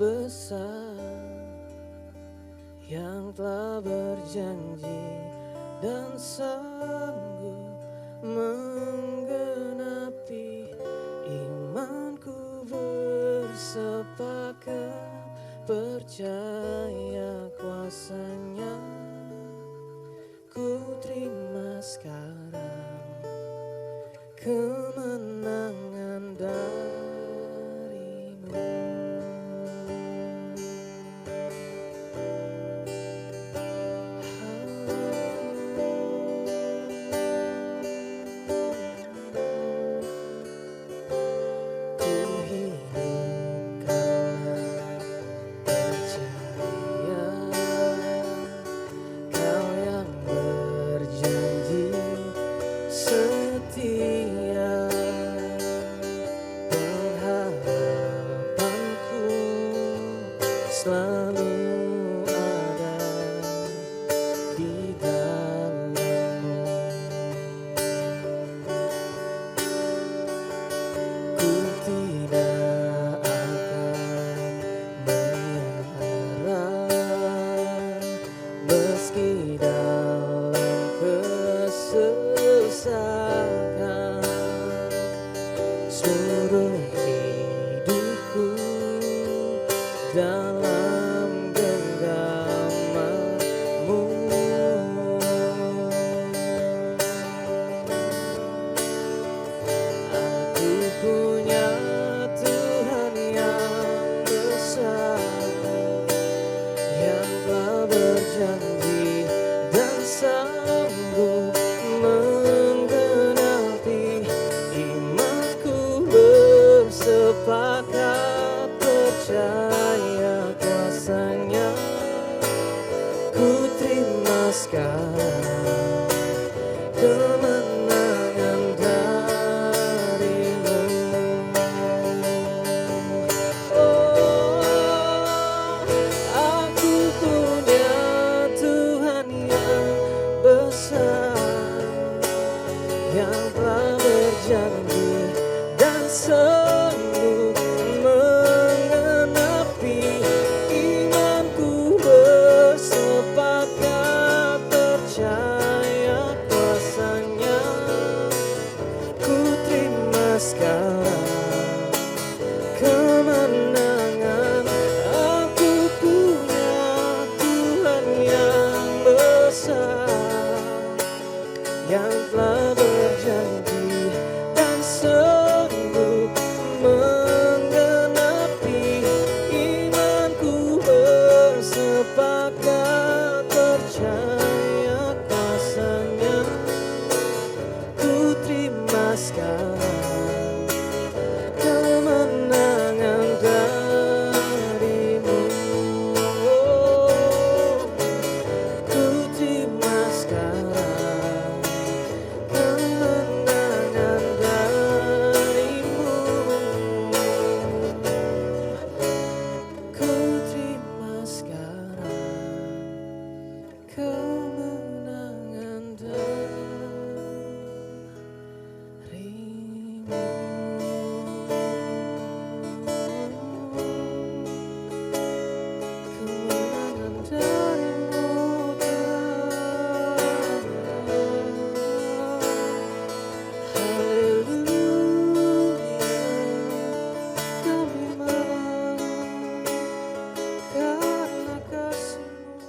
besar yang telah berjanji dan sanggup menggenapi. Imanku bersepakat percaya kuasanya. Ku terima sekarang kemenangan darimu. Selalu ada di dalammu. Ku tidak akan menyerah meski dalam kesesakan. Seluruh hidupku dalam genggamanmu. Aku punya Tuhan yang besar, yang telah berjanji dan sanggup menggenapi. Imanku bersepakat percaya kuasanya. Ku terima sekarang kemenangan darimu. Oh, aku punya Tuhan yang besar, yang telah berjanji dan sanggup menggenapi. Imanku bersepakat percaya kuasanya. Ku terima sekarang kemenangan. Aku punya Tuhan yang besar, yang telah berjanji dan sanggup menggenapi. Imanku bersepakat percaya kuasanya. Ku terima sekarang kemenangan darimu. Oh, ku terima sekarang kemenangan darimu. Ku terima sekarang kemenangan darimu. Kemenangan darimu, haleluya. Kami menang karena kasih-Mu.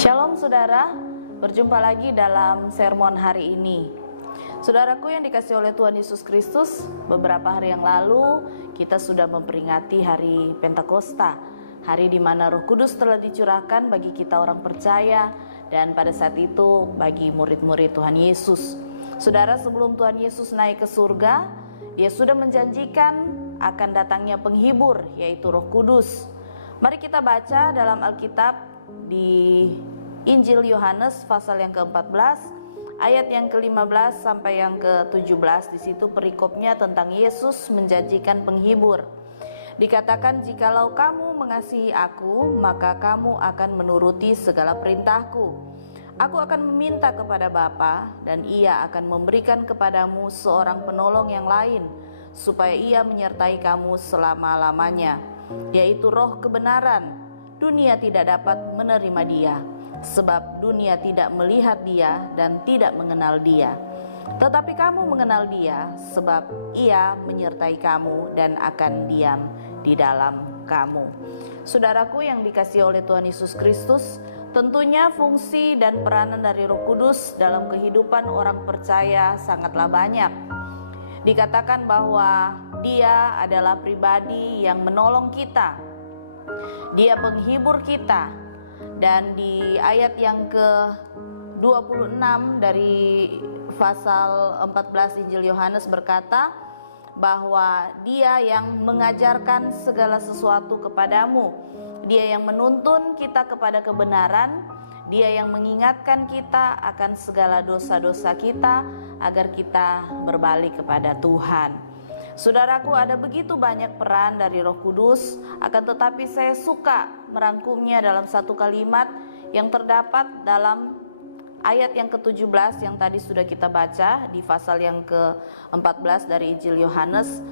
Shalom saudara, berjumpa lagi dalam sermon hari ini. Saudaraku yang dikasihi oleh Tuhan Yesus Kristus, beberapa hari yang lalu kita sudah memperingati hari Pentakosta, hari di mana Roh Kudus telah dicurahkan bagi kita orang percaya dan pada saat itu bagi murid-murid Tuhan Yesus. Saudara, sebelum Tuhan Yesus naik ke surga, Dia sudah menjanjikan akan datangnya penghibur, yaitu Roh Kudus. Mari kita baca dalam Alkitab di Injil Yohanes pasal yang ke-14 ayat yang ke-15 sampai yang ke-17. Di situ perikopnya tentang Yesus menjanjikan penghibur. Dikatakan, jikalau kamu mengasihi aku, maka kamu akan menuruti segala perintahku. Aku akan meminta kepada Bapa, dan Ia akan memberikan kepadamu seorang penolong yang lain, supaya Ia menyertai kamu selama-lamanya, yaitu Roh kebenaran. Dunia tidak dapat menerima Dia, sebab dunia tidak melihat Dia dan tidak mengenal Dia. Tetapi kamu mengenal Dia, sebab Ia menyertai kamu dan akan diam di dalam kamu. Saudaraku yang dikasihi oleh Tuhan Yesus Kristus, tentunya fungsi dan peranan dari Roh Kudus dalam kehidupan orang percaya sangatlah banyak. Dikatakan bahwa Dia adalah pribadi yang menolong kita, Dia penghibur kita. Dan di ayat yang ke-26 dari pasal 14 Injil Yohanes berkata bahwa Dia yang mengajarkan segala sesuatu kepadamu, Dia yang menuntun kita kepada kebenaran, Dia yang mengingatkan kita akan segala dosa-dosa kita agar kita berbalik kepada Tuhan. Saudaraku, ada begitu banyak peran dari Roh Kudus, akan tetapi saya suka merangkumnya dalam satu kalimat yang terdapat dalam ayat yang ke-17 yang tadi sudah kita baca di pasal yang ke-14 dari Injil Yohanes.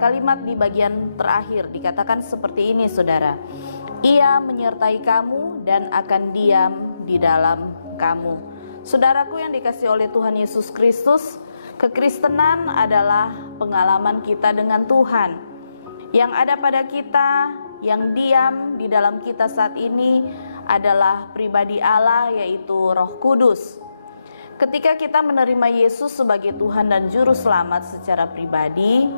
Kalimat di bagian terakhir dikatakan seperti ini, saudara. Ia menyertai kamu dan akan diam di dalam kamu. Saudaraku yang dikasihi oleh Tuhan Yesus Kristus, kekristenan adalah pengalaman kita dengan Tuhan. Yang ada pada kita, yang diam di dalam kita saat ini adalah pribadi Allah, yaitu Roh Kudus. Ketika kita menerima Yesus sebagai Tuhan dan Juru Selamat secara pribadi,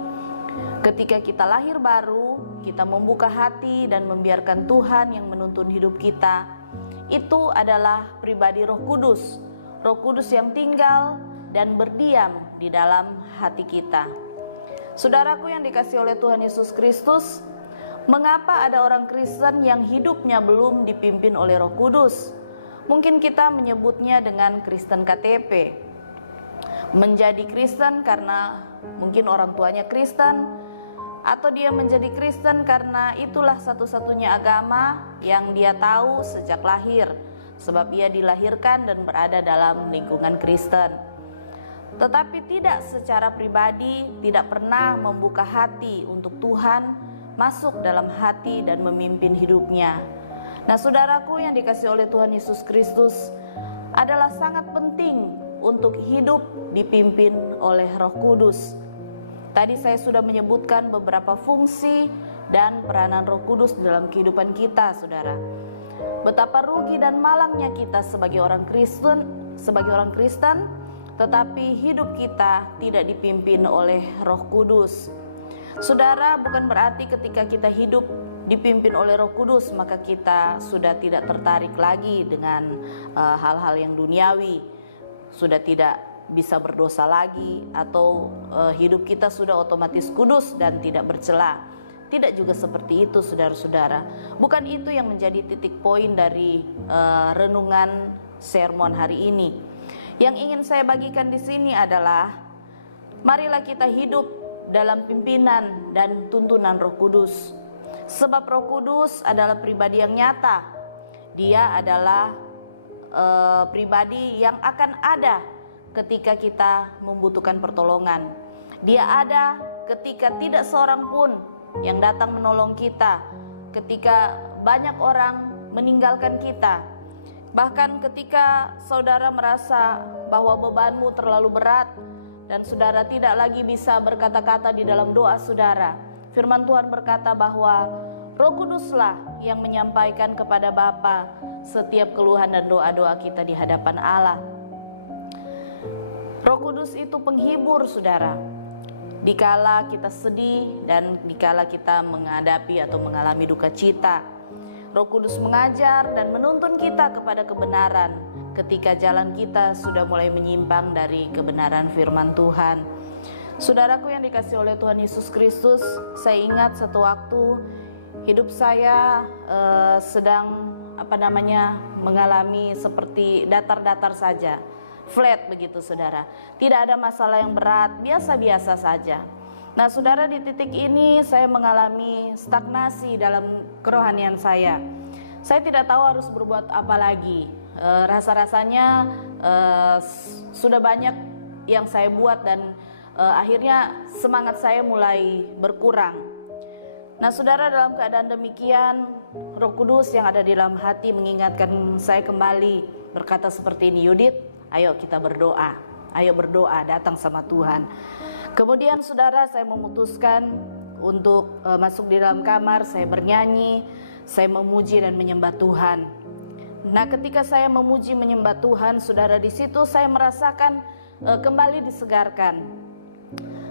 ketika kita lahir baru, kita membuka hati dan membiarkan Tuhan yang menuntun hidup kita, itu adalah pribadi Roh Kudus. Roh Kudus yang tinggal dan berdiam di dalam hati kita. Saudaraku yang dikasihi oleh Tuhan Yesus Kristus, mengapa ada orang Kristen yang hidupnya belum dipimpin oleh Roh Kudus? Mungkin kita menyebutnya dengan Kristen KTP. Menjadi Kristen karena mungkin orang tuanya Kristen, atau dia menjadi Kristen karena itulah satu-satunya agama yang dia tahu sejak lahir, sebab ia dilahirkan dan berada dalam lingkungan Kristen. Tetapi tidak secara pribadi, tidak pernah membuka hati untuk Tuhan masuk dalam hati dan memimpin hidupnya. Nah, saudaraku yang dikasihi oleh Tuhan Yesus Kristus, adalah sangat penting untuk hidup dipimpin oleh Roh Kudus. Tadi saya sudah menyebutkan beberapa fungsi dan peranan Roh Kudus dalam kehidupan kita, saudara. Betapa rugi dan malangnya kita sebagai orang Kristen, tetapi hidup kita tidak dipimpin oleh Roh Kudus. Saudara, bukan berarti ketika kita hidup dipimpin oleh Roh Kudus maka kita sudah tidak tertarik lagi dengan hal-hal yang duniawi, sudah tidak bisa berdosa lagi, atau hidup kita sudah otomatis kudus dan tidak bercela. Tidak juga seperti itu, saudara-saudara. Bukan itu yang menjadi titik poin dari renungan sermon hari ini. Yang ingin saya bagikan di sini adalah, marilah kita hidup dalam pimpinan dan tuntunan Roh Kudus. Sebab Roh Kudus adalah pribadi yang nyata. Dia adalah pribadi yang akan ada ketika kita membutuhkan pertolongan. Dia ada ketika tidak seorang pun yang datang menolong kita, ketika banyak orang meninggalkan kita. Bahkan ketika saudara merasa bahwa bebanmu terlalu berat dan saudara tidak lagi bisa berkata-kata di dalam doa saudara, firman Tuhan berkata bahwa Roh Kuduslah yang menyampaikan kepada Bapa setiap keluhan dan doa-doa kita di hadapan Allah. Roh Kudus itu penghibur, saudara. Dikala kita sedih dan dikala kita menghadapi atau mengalami duka cita, Roh Kudus mengajar dan menuntun kita kepada kebenaran ketika jalan kita sudah mulai menyimpang dari kebenaran firman Tuhan. Saudaraku yang dikasihi oleh Tuhan Yesus Kristus, saya ingat satu waktu hidup saya sedang mengalami seperti datar-datar saja, flat begitu, saudara. Tidak ada masalah yang berat, biasa-biasa saja. Nah, saudara, di titik ini saya mengalami stagnasi dalam kerohanian saya. Saya tidak tahu harus berbuat apa lagi. Rasa-rasanya sudah banyak yang saya buat dan akhirnya semangat saya mulai berkurang. Nah, saudara, dalam keadaan demikian, Roh Kudus yang ada di dalam hati mengingatkan saya kembali, berkata seperti ini, Yudit, ayo kita berdoa. Ayo berdoa, datang sama Tuhan. Kemudian saudara, saya memutuskan untuk masuk di dalam kamar, saya bernyanyi, saya memuji dan menyembah Tuhan. Nah, ketika saya memuji menyembah Tuhan, saudara, di situ saya merasakan kembali disegarkan.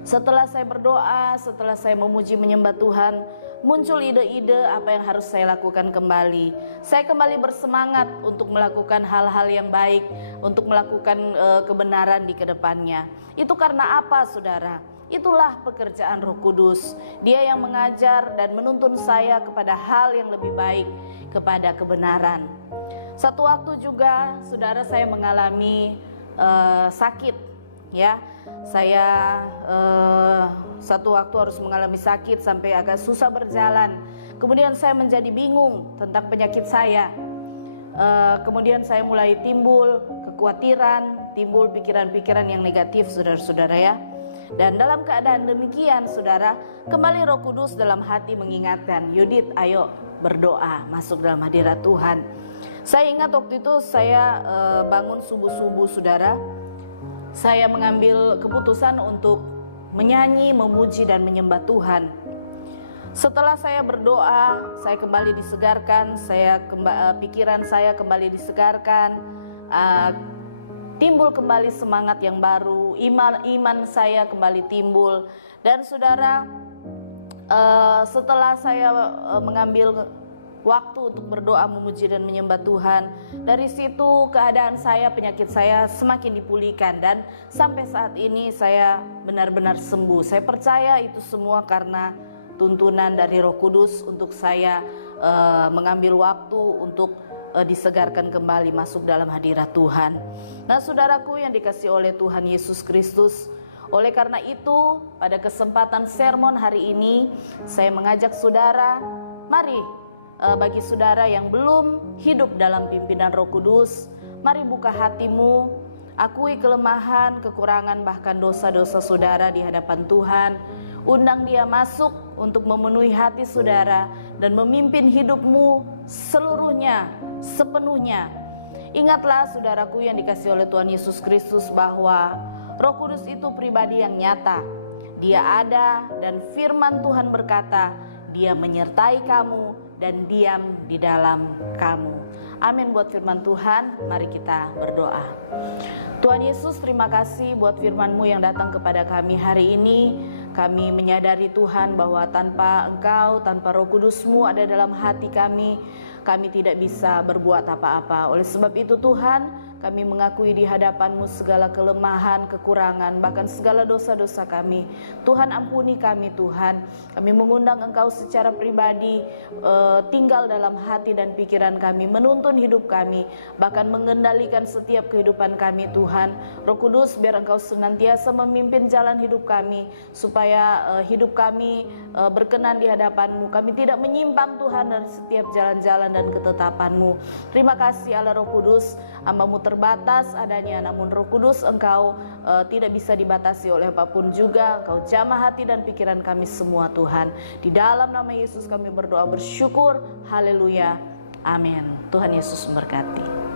Setelah saya berdoa, setelah saya memuji menyembah Tuhan, muncul ide-ide apa yang harus saya lakukan kembali. Saya kembali bersemangat untuk melakukan hal-hal yang baik, untuk melakukan kebenaran di kedepannya. Itu karena apa, saudara? Itulah pekerjaan Roh Kudus. Dia yang mengajar dan menuntun saya kepada hal yang lebih baik, kepada kebenaran. Satu waktu juga, saudara, saya mengalami sakit, ya. Saya satu waktu harus mengalami sakit sampai agak susah berjalan. Kemudian saya menjadi bingung tentang penyakit saya. Kemudian saya mulai timbul kekhawatiran, timbul pikiran-pikiran yang negatif, saudara-saudara, ya. Dan dalam keadaan demikian, saudara, kembali Roh Kudus dalam hati mengingatkan, Yudit, ayo berdoa, masuk dalam hadirat Tuhan. Saya ingat waktu itu saya bangun subuh-subuh, saudara. Saya mengambil keputusan untuk menyanyi, memuji dan menyembah Tuhan. Setelah saya berdoa, saya kembali disegarkan, pikiran saya kembali disegarkan, timbul kembali semangat yang baru, iman saya kembali timbul. Dan saudara, setelah saya mengambil waktu untuk berdoa, memuji dan menyembah Tuhan, dari situ keadaan saya, penyakit saya semakin dipulihkan, dan sampai saat ini saya benar-benar sembuh. Saya percaya itu semua karena tuntunan dari Roh Kudus untuk saya mengambil waktu untuk disegarkan kembali masuk dalam hadirat Tuhan. Nah, saudaraku yang dikasihi oleh Tuhan Yesus Kristus, oleh karena itu pada kesempatan sermon hari ini saya mengajak saudara, mari bagi saudara yang belum hidup dalam pimpinan Roh Kudus, mari buka hatimu, akui kelemahan, kekurangan, bahkan dosa-dosa saudara di hadapan Tuhan. Undang Dia masuk untuk memenuhi hati saudara dan memimpin hidupmu seluruhnya, sepenuhnya. Ingatlah, saudaraku yang dikasihi oleh Tuhan Yesus Kristus, bahwa Roh Kudus itu pribadi yang nyata. Dia ada, dan firman Tuhan berkata, Dia menyertai kamu dan diam di dalam kamu. Amin buat firman Tuhan. Mari kita berdoa. Tuhan Yesus, terima kasih buat firman-Mu yang datang kepada kami hari ini. Kami menyadari Tuhan bahwa tanpa Engkau, tanpa Roh Kudus-Mu ada dalam hati kami tidak bisa berbuat apa-apa. Oleh sebab itu Tuhan, kami mengakui di hadapan-Mu segala kelemahan, kekurangan, bahkan segala dosa-dosa kami. Tuhan, ampuni kami Tuhan. Kami mengundang Engkau secara pribadi, tinggal dalam hati dan pikiran kami, menuntun hidup kami, bahkan mengendalikan setiap kehidupan kami Tuhan. Roh Kudus, biar Engkau senantiasa memimpin jalan hidup kami, supaya hidup kami berkenan di hadapan-Mu. Kami tidak menyimpang Tuhan dari setiap jalan-jalan dan ketetapan-Mu. Terima kasih Allah Roh Kudus, hamba-Mu terbatas adanya, namun Roh Kudus Engkau tidak bisa dibatasi oleh apapun juga. Engkau jamah hati dan pikiran kami semua Tuhan. Di dalam nama Yesus kami berdoa bersyukur. Haleluya. Amin. Tuhan Yesus memberkati.